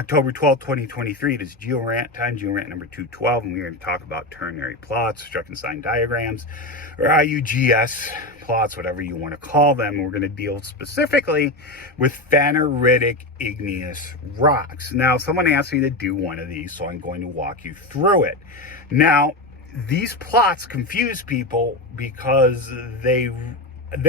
October 12th, 2023. It is Geo-Rant time, Geo-Rant number 212, and we're going to talk about ternary plots, Streckenstein diagrams, or IUGS plots, whatever you want to call them. We're going to deal specifically with phaneritic igneous rocks. Now, someone asked me to do one of these, so I'm going to walk you through it. Now, these plots confuse people because they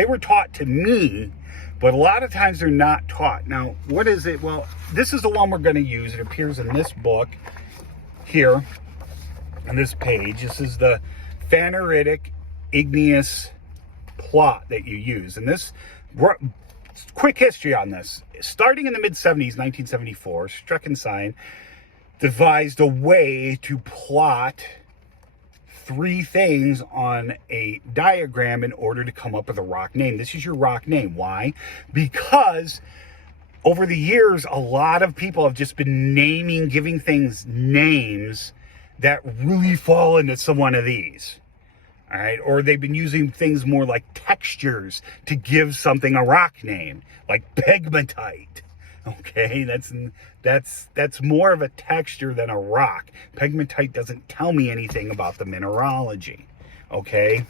were taught to me, but a lot of times they're not taught. Now, what is it? Well, this is the one we're going to use. It appears in this book here on this page. This is the phaneritic igneous plot that you use. And this, quick history on this. Starting in the mid-70s, 1974, Streckenstein devised a way to plot three things on a diagram in order to come up with a rock name. This is your rock name. Why? Because over the years, a lot of people have just been giving things names that really fall into some one of these. All right. Or they've been using things more like textures to give something a rock name, like pegmatite. Okay, that's more of a texture than a rock. Pegmatite doesn't tell me anything about the mineralogy. Okay,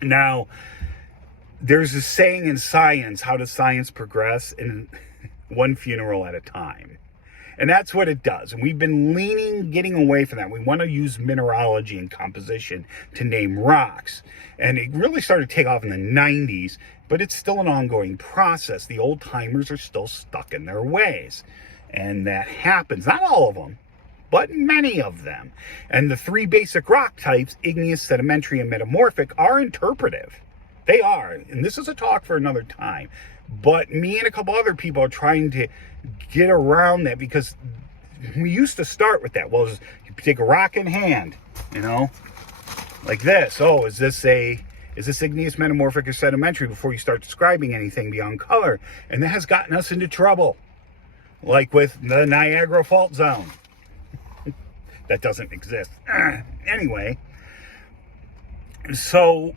now there's a saying in science: how does science progress? In one funeral at a time. And that's what it does. And we've been getting away from that. We want to use mineralogy and composition to name rocks. And it really started to take off in the 90s, but it's still an ongoing process. The old timers are still stuck in their ways. And that happens. Not all of them, but many of them. And the three basic rock types, igneous, sedimentary, and metamorphic, are interpretive. They are. And this is a talk for another time. But me and a couple other people are trying to get around that, because we used to start with that. Well, you take a rock in hand, like this. Oh, is this igneous, metamorphic, or sedimentary, before you start describing anything beyond color? And that has gotten us into trouble, like with the Niagara Fault Zone. That doesn't exist. Anyway, so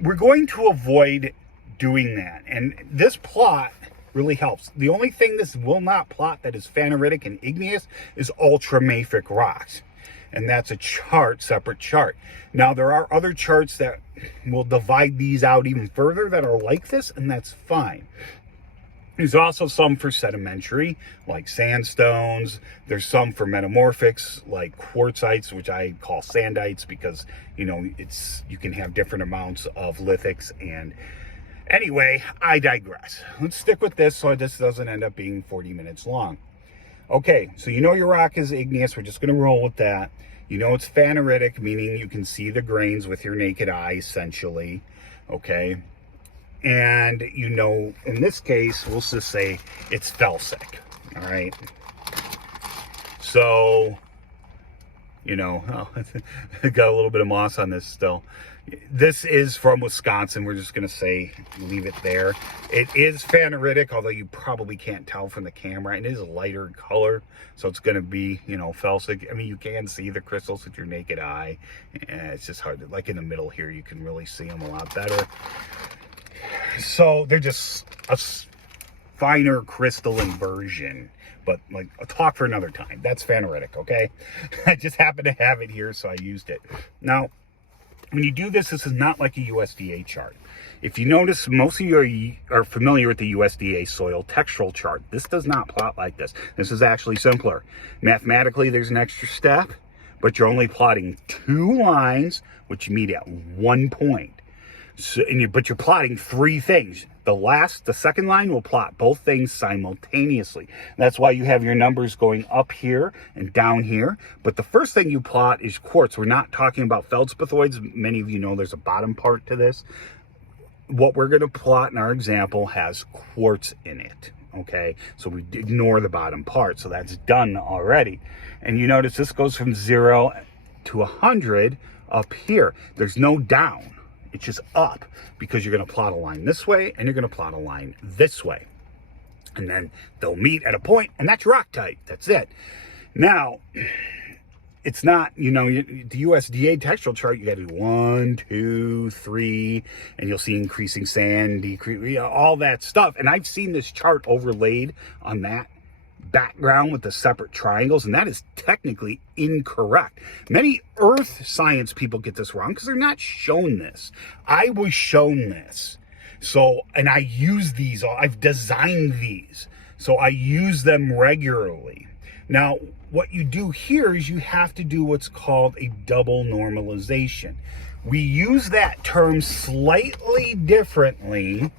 we're going to avoid doing that. And this plot really helps. The only thing this will not plot that is phaneritic and igneous is ultramafic rocks. And that's a chart, separate chart. Now, there are other charts that will divide these out even further that are like this, and that's fine. There's also some for sedimentary, like sandstones. There's some for metamorphics, like quartzites, which I call sandites, because, you can have different amounts of lithics. And anyway, I digress. Let's stick with this so this doesn't end up being 40 minutes long. Okay, so your rock is igneous. We're just going to roll with that. It's phaneritic, meaning you can see the grains with your naked eye, essentially. Okay. And in this case, we'll just say it's felsic. All right. So, I got a little bit of moss on this still. This is from Wisconsin. We're just going to say, leave it there. It is phaneritic, although you probably can't tell from the camera. It is a lighter color, so it's going to be, felsic. I mean, you can see the crystals with your naked eye. It's just hard. Like in the middle here, you can really see them a lot better. So they're just a finer crystalline version. But like a talk for another time. That's phaneritic, okay? I just happen to have it here, so I used it. Now, when you do this is not like a USDA chart. If you notice, most of you are familiar with the USDA soil textural chart. This does not plot like this. This is actually simpler. Mathematically, there's an extra step, but you're only plotting two lines, which meet at 1 point. So, but you're plotting three things. The second line will plot both things simultaneously. That's why you have your numbers going up here and down here. But the first thing you plot is quartz. We're not talking about feldspathoids. Many of you know there's a bottom part to this. What we're going to plot in our example has quartz in it. Okay, so we ignore the bottom part. So that's done already. And you notice this goes from 0 to 100 up here. There's no down. It's just up, because you're going to plot a line this way and you're going to plot a line this way. And then they'll meet at a point, and that's rock type. That's it. Now, it's not, the USDA textural chart, you got to do 1, 2, 3, and you'll see increasing sand, all that stuff. And I've seen this chart overlaid on that background with the separate triangles, and that is technically incorrect. Many earth science people get this wrong because they're not shown this. I was shown this. So, and I use these, I've designed these. So I use them regularly. Now, what you do here is you have to do what's called a double normalization. We use that term slightly differently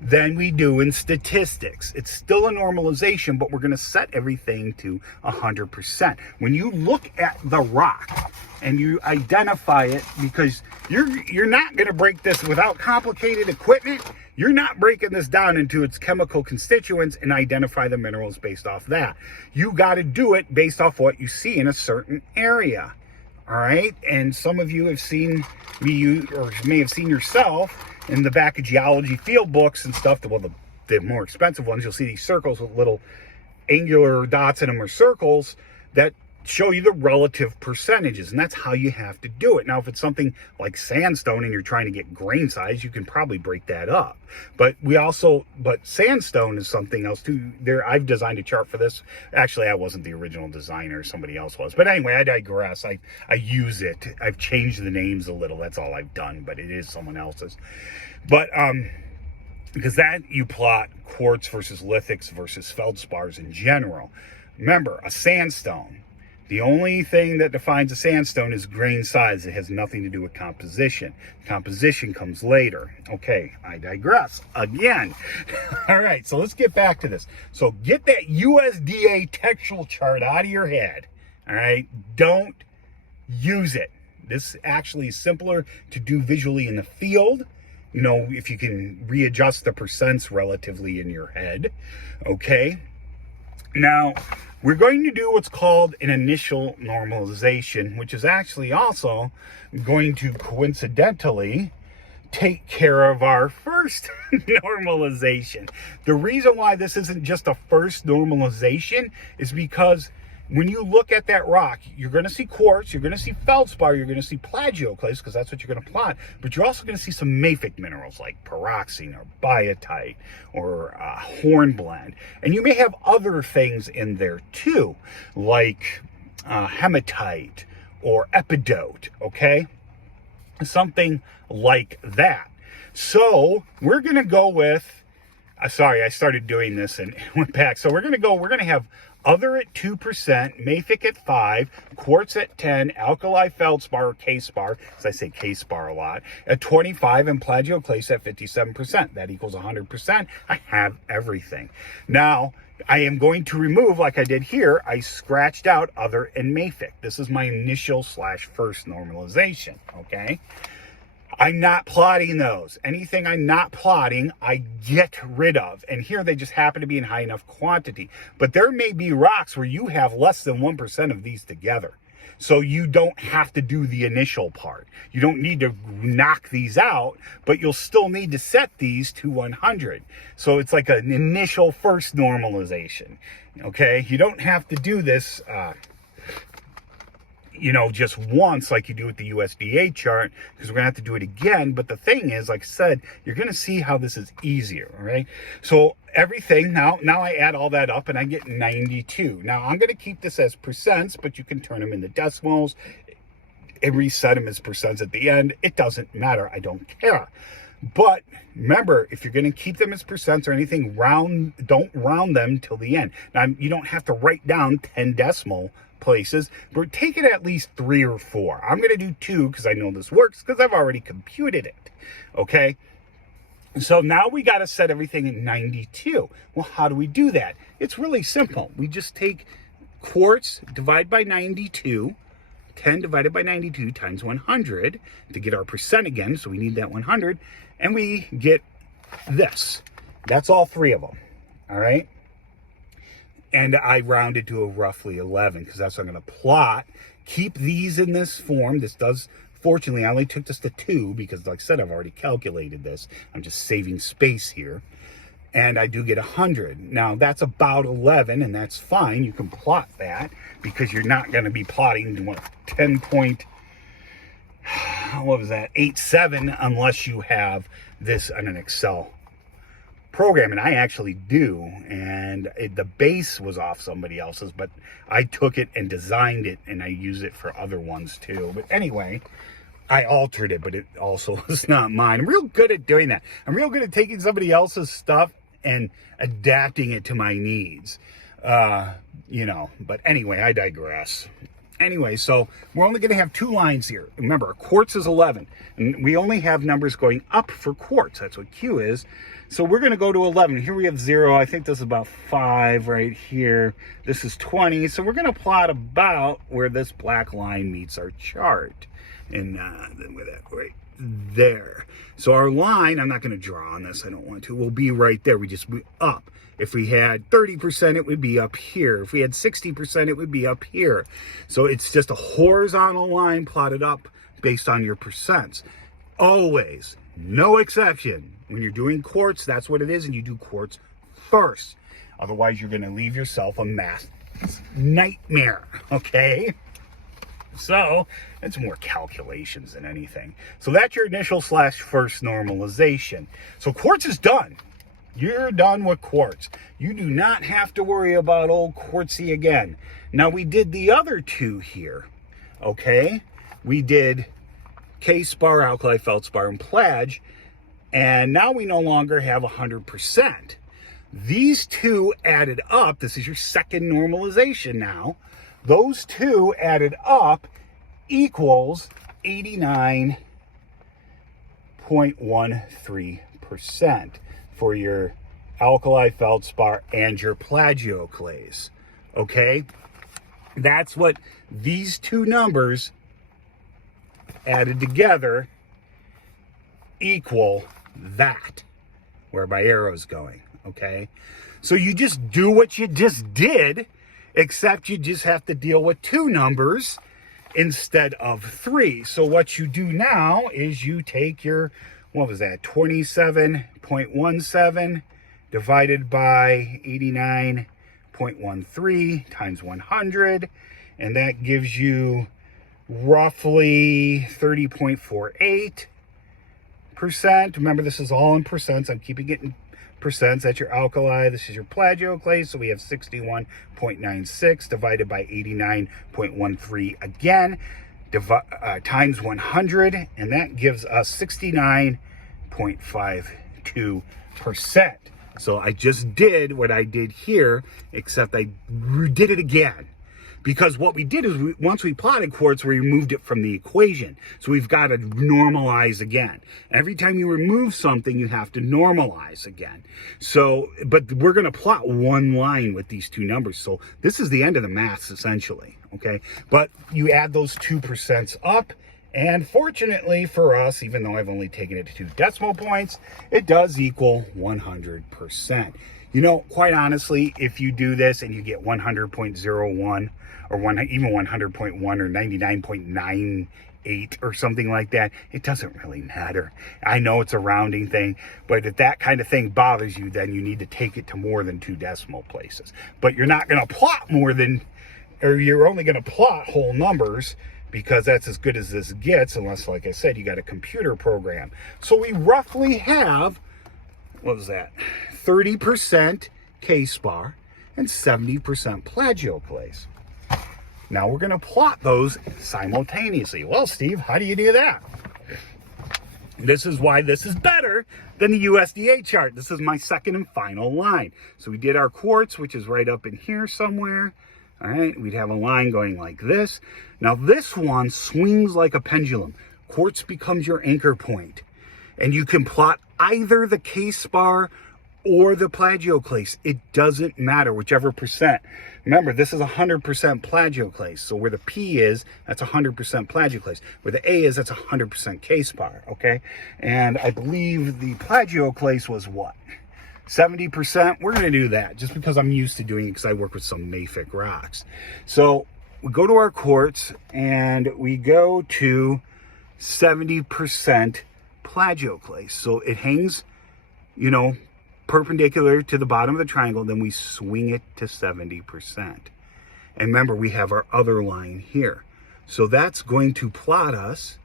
than we do in statistics. It's still a normalization, but we're going to set everything to 100%. When you look at the rock and you identify it, because you're not going to break this without complicated equipment, you're not breaking this down into its chemical constituents and identify the minerals based off that. You got to do it based off what you see in a certain area. All right, and some of you have seen me, or may have seen yourself in the back of geology field books and stuff. Well, the more expensive ones, you'll see these circles with little angular dots in them, or circles that show you the relative percentages, and that's how you have to do it. Now, if it's something like sandstone and you're trying to get grain size, you can probably break that up. But sandstone is something else too. I've designed a chart for this. Actually, I wasn't the original designer, somebody else was. But anyway, I digress. I use it. I've changed the names a little. That's all I've done, but it is someone else's. But because that you plot quartz versus lithics versus feldspars in general. Remember, a sandstone, the only thing that defines a sandstone is grain size. It has nothing to do with composition. Composition comes later. Okay, I digress again. All right, so let's get back to this. So get that USDA textual chart out of your head. All right, don't use it. This actually is simpler to do visually in the field. You know, if you can readjust the percents relatively in your head. Okay. Now, we're going to do what's called an initial normalization, which is actually also going to coincidentally take care of our first normalization. The reason why this isn't just a first normalization is because when you look at that rock, you're going to see quartz, you're going to see feldspar, you're going to see plagioclase, because that's what you're going to plot, but you're also going to see some mafic minerals like pyroxene or biotite or hornblende. And you may have other things in there too, like hematite or epidote, okay? Something like that. So we're going to go with, sorry, I started doing this and went back. So we're going to have other at 2%, mafic at 5, quartz at 10, alkali feldspar or K-spar, as I say K-spar a lot, at 25, and plagioclase at 57%. That equals 100%. I have everything. Now, I am going to remove, like I did here, I scratched out other and mafic. This is my initial / first normalization, okay? I'm not plotting those. Anything I'm not plotting, I get rid of. And here they just happen to be in high enough quantity. But there may be rocks where you have less than 1% of these together. So you don't have to do the initial part. You don't need to knock these out, but you'll still need to set these to 100. So it's like an initial first normalization. Okay? You don't have to do this just once like you do with the USDA chart, because we're going to have to do it again. But the thing is, like I said, you're going to see how this is easier, all right? So everything, now I add all that up and I get 92. Now I'm going to keep this as percents, but you can turn them into decimals and reset them as percents at the end. It doesn't matter. I don't care. But remember, if you're going to keep them as percents or anything, don't round them till the end. Now, you don't have to write down 10 decimal places, but take it at least 3 or 4. I'm going to do 2 because I know this works because I've already computed it. Okay. So now we got to set everything at 92. Well, how do we do that? It's really simple. We just take quartz, divide by 92, 10 divided by 92 times 100 to get our percent again. So we need that 100, and we get this. That's all 3 of them. All right. And I rounded to a roughly 11 because that's what I'm going to plot. Keep these in this form. This does, fortunately, I only took this to 2 because, like I said, I've already calculated this. I'm just saving space here. And I do get 100. Now, that's about 11, and that's fine. You can plot that because you're not going to be plotting 10.87 unless you have this on an Excel program, and I actually do, and the base was off somebody else's, but I took it and designed it, and I use it for other ones too. But anyway, I altered it, but it also is not mine. I'm real good at doing that. I'm real good at taking somebody else's stuff and adapting it to my needs. But anyway, I digress. Anyway, so we're only going to have 2 lines here. Remember, quartz is 11, and we only have numbers going up for quartz. That's what Q is. So we're going to go to 11. Here we have 0. I think this is about 5 right here. This is 20. So we're going to plot about where this black line meets our chart. And then with that right there. So our line, I'm not going to draw on this, I don't want to, will be right there. We just be up. If we had 30%, it would be up here. If we had 60%, it would be up here. So it's just a horizontal line plotted up based on your percents. Always, no exception. When you're doing quartz, that's what it is, and you do quartz first. Otherwise, you're going to leave yourself a math nightmare, okay? So it's more calculations than anything. So that's your initial / first normalization. So quartz is done. You're done with quartz. You do not have to worry about old quartzy again. Now we did the other 2 here, okay? We did K-spar, alkali, feldspar, and plage, and now we no longer have 100%. These 2 added up, this is your second normalization now, those 2 added up equals 89.13% for your alkali, feldspar, and your plagioclase. Okay? That's what these 2 numbers added together equal that, where my arrow's going. Okay? So you just do what you just did, except you just have to deal with 2 numbers instead of 3. So what you do now is you take your, what was that, 27.17 divided by 89.13 times 100, and that gives you roughly 30.48%. Remember, this is all in percents. I'm keeping it in percents. That's your alkali. This is your plagioclase. So we have 61.96 divided by 89.13 again, times 100, and that gives us 69.52%. So I just did what I did here, except I did it again. Because what we did is, once we plotted quartz, we removed it from the equation. So we've got to normalize again. Every time you remove something, you have to normalize again. So, but we're going to plot one line with these 2 numbers. So this is the end of the maths, essentially, okay? But you add those 2% up, and fortunately for us, even though I've only taken it to 2 decimal points, it does equal 100%. You know, quite honestly, if you do this and you get 100.01 or even 100.1 or 99.98 or something like that, it doesn't really matter. I know it's a rounding thing, but if that kind of thing bothers you, then you need to take it to more than 2 decimal places. But you're not going to plot more than, or you're only going to plot whole numbers, because that's as good as this gets, unless, like I said, you got a computer program. So we roughly have, what was that, 30% K-spar and 70% plagioclase. Now we're going to plot those simultaneously. Well, Steve, how do you do that? This is why this is better than the USDA chart. This is my second and final line. So we did our quartz, which is right up in here somewhere. All right, we'd have a line going like this. Now this one swings like a pendulum. Quartz becomes your anchor point. And you can plot either the K-spar or the plagioclase. It doesn't matter, whichever percent. Remember, this is 100% plagioclase. So where the P is, that's 100% plagioclase. Where the A is, that's 100% K-spar, okay? And I believe the plagioclase was what? 70%? We're going to do that just because I'm used to doing it, because I work with some mafic rocks. So we go to our quartz and we go to 70% plagioclase. So it hangs, you know, perpendicular to the bottom of the triangle, then we swing it to 70%. And remember, we have our other line here. So that's going to plot us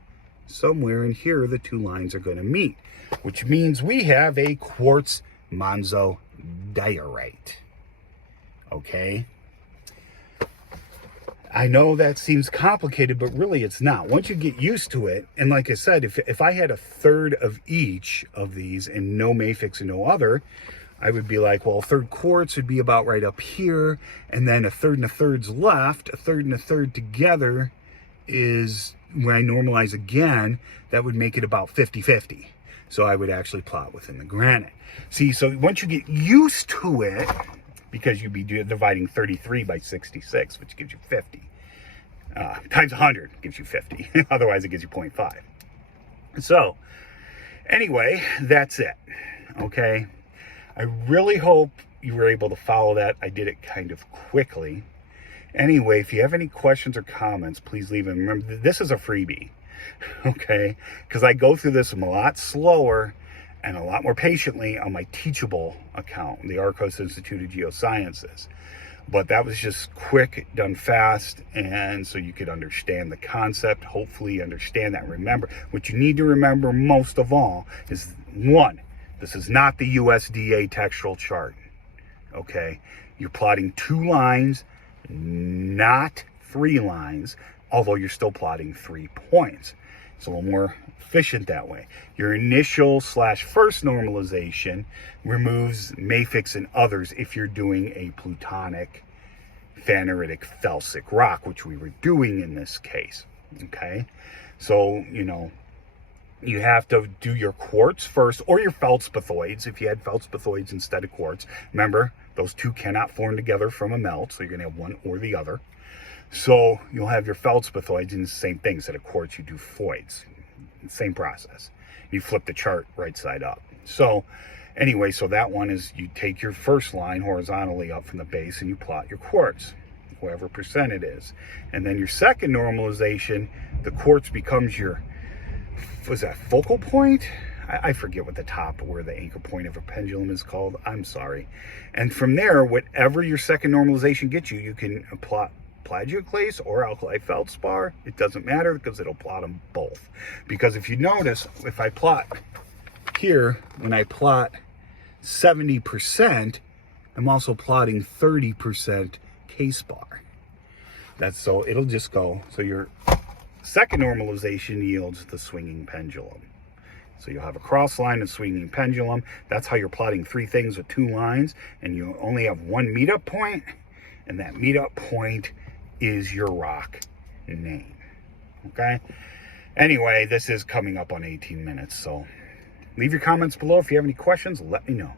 somewhere in here. The 2 lines are going to meet, which means we have a quartz monzodiorite. Okay? I know that seems complicated, but really it's not. Once you get used to it, and like I said, if I had a third of each of these and no mafics and no other, I would be like, well, a third quartz would be about right up here, and then a third and a third's left. A third and a third together is, when I normalize again, that would make it about 50-50. So I would actually plot within the granite. See, so once you get used to it, because you'd be dividing 33 by 66, which gives you 50. Times 100 gives you 50. Otherwise, it gives you 0.5. So, anyway, that's it. Okay? I really hope you were able to follow that. I did it kind of quickly. Anyway, if you have any questions or comments, please leave them. Remember, this is a freebie. Okay? Because I go through this a lot slower and a lot more patiently on my Teachable account, the Arcos Institute of Geosciences. But that was just quick, done fast, and so you could understand the concept, hopefully understand that. Remember, what you need to remember most of all is, one, this is not the USDA textural chart, okay? You're plotting 2 lines, not 3 lines, although you're still plotting 3 points. It's a little more efficient that way. Your initial/first normalization removes mafics and others if you're doing a plutonic phaneritic felsic rock, which we were doing in this case. Okay, so you have to do your quartz first, or your feldspathoids if you had feldspathoids instead of quartz. Remember, those two cannot form together from a melt, so you're going to have one or the other. So you'll have your feldspathoids, and the same thing. Instead of quartz, you do foids. Same process. You flip the chart right side up. So anyway, so that one is, you take your first line horizontally up from the base and you plot your quartz, whatever percent it is. And then your second normalization, the quartz becomes your, was that focal point? I forget what the top, where the anchor point of a pendulum is called. I'm sorry. And from there, whatever your second normalization gets you, you can plot plagioclase or alkali feldspar. It doesn't matter because it'll plot them both. Because if you notice, if I plot here, when I plot 70%, I'm also plotting 30% K-spar. That's, so it'll just go, so your second normalization yields the swinging pendulum. So you'll have a cross line and swinging pendulum. That's how you're plotting 3 things with 2 lines, and you only have 1 meetup point, and that meetup point is your rock name. Okay? Anyway, this is coming up on 18 minutes, so leave your comments below. If you have any questions, let me know.